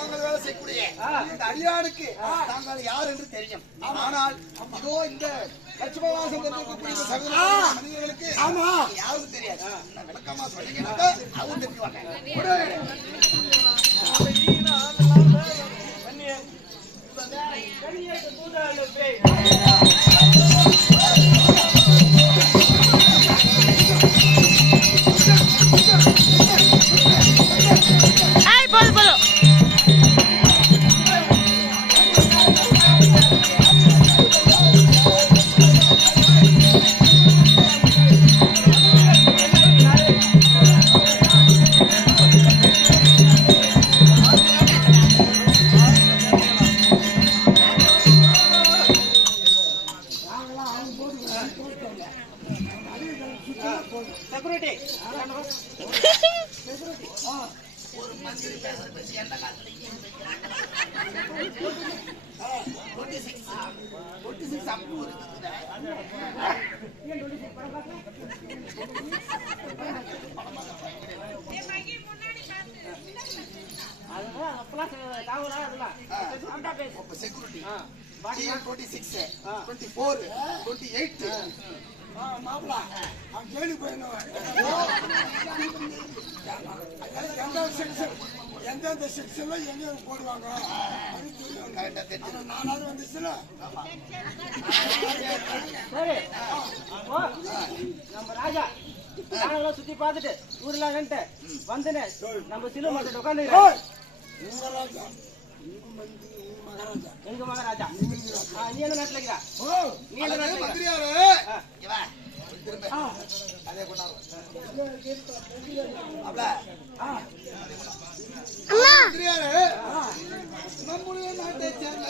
நாங்கள் வேலை செய்யக்கூடிய இந்த அடியானுக்கு தாங்கள் யார் என்று தெரியும். ஆனால் இதோ இந்த லட்சுமணவாசம் இருக்கக்கூடிய மனிதர்களுக்கு யாருக்கும் தெரியாது. விளக்கமா சொன்னீங்கன்னாக்கா அவங்க தெரிஞ்சுவாங்க. ஒரு மந்திரி பேசுற எந்த காலத்துல செக்யூரிட்டி 26 24 28 மாப்பிள ஜெயிலுக்கு போயிடணும். எந்தெந்த செக்ஷன்ல எங்க போடுவாங்க நானாவது வந்துச்சுல. நம்ம ராஜா நாங்களாம் சுத்தி பார்த்துட்டு ஊர்ல வந்துன்னு நம்ம சிலுவை மாட்டிட்டு உட்காந்து எங்க மகாராஜா நீ என்ன நாட்டுல இருக்கிறா? நீ என்ன நாட்டுல அதே கொண்டாரு நம்முடைய நாட்டை சேர்ந்த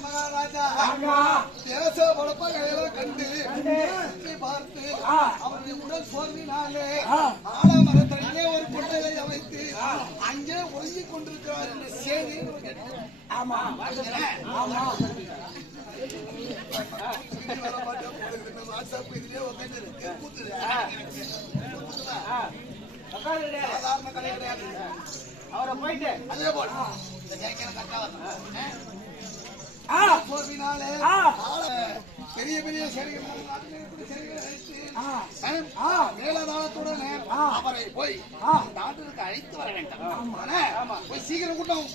மகாராஜா தேச வளப்பகையெல்லாம் கண்டு பார்த்து அவருடைய உடல் சோர்வினாலே ஆலமரத்திலே ஒரு கொட்டையை அமைத்து அங்கே ஒழுங்கிக் கொண்டிருக்கிறார் என்ற செய்தி. ஆமா இதுலயே உட்காந்து சாதாரண கடை கிடையாது. அவரை போயிட்டு அதே போல பெரிய பெரிய மேலதாளத்துடன் அவரை போய் நாட்டிற்கு அழைத்து வர வேண்டும். போய் சீக்கிரம் கூட்டம்